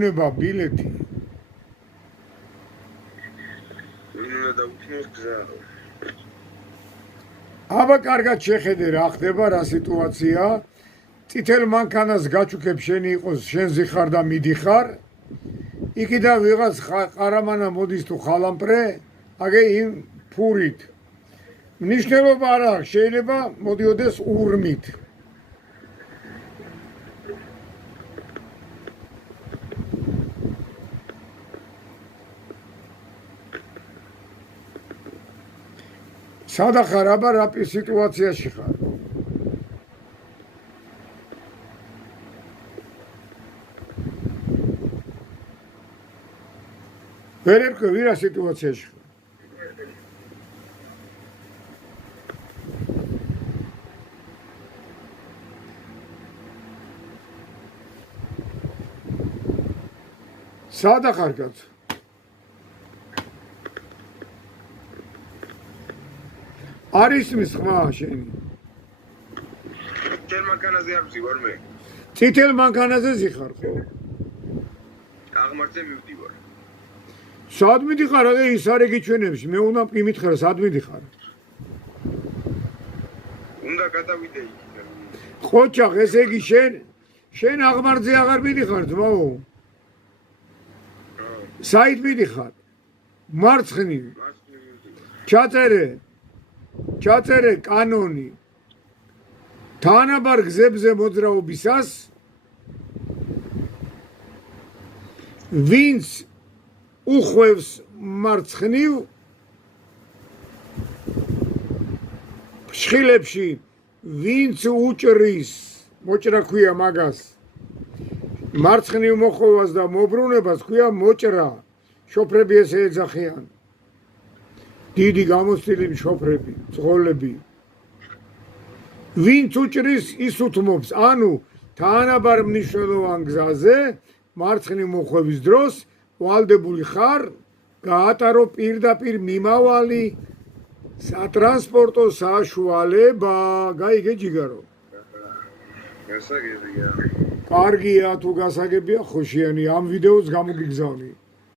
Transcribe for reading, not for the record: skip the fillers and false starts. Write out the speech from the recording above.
დაუბრუნება ბილეთი? აბა კარგად შეხედე რა ხდება, რა სიტუაცია. წითელ მანქანას გაჩუქებ შენი იყოს, შენზე ხარ და მიდიხარ. იქიდან ვიღაც ყარამანა მოდის თუ ხალამპრე, აგე იმ ფურით. მნიშვნელობა არ აქვს, შეიძლება მოდიოდეს ურმით. სადა ხარ, აბა რა სიტუაციაში ხარ? ვერ ეკვრევი რა სიტუაციაში ხარ? სადა ხარ კაცო? არის მის ხმა შენი? წითელ მანქანაზე არ ვზივარ მე. წითელ მანქანაზე ზიხარ ხო? აღმართზე მივდივარ. სად მიდიხარ? ის არ ეგიჩვენებს, მე უნდა მკითხარ, სად მიდიხარ? უნდა გადავიდე იქიდან. ხოჩახ, ესე იგი შენ აღმართზე აღარ მიდიხარ, ძმაო? საით მიდიხარ? მარცხნივ. ჩაწერე კანონი. თანაბარ გზებზე მოძრაობისას ვინც უხვევს მარცხნივ ფშხილებში ვინც უჭრის მოჭრა ქვია მაგას მარცხნივ მოხოვას და მობრუნებას ქვია მოჭრა შოფრები ესე ეძახიან დიდი გამოცდილი შოფრები ძღოლები ვინც უჭრის ის უთმობს ანუ თანაბარ მნიშვნელოვან გზაზე მარცხნივ მოხვევის დროს ვალდებული ხარ გაატარო პირდაპირ მიმავალი სატრანსპორტო საშუალება გაიგე ჯიგარო გასაგებია კარგია თუ გასაგებია ხოშიანი ამ ვიდეოს გამოგიგზავნი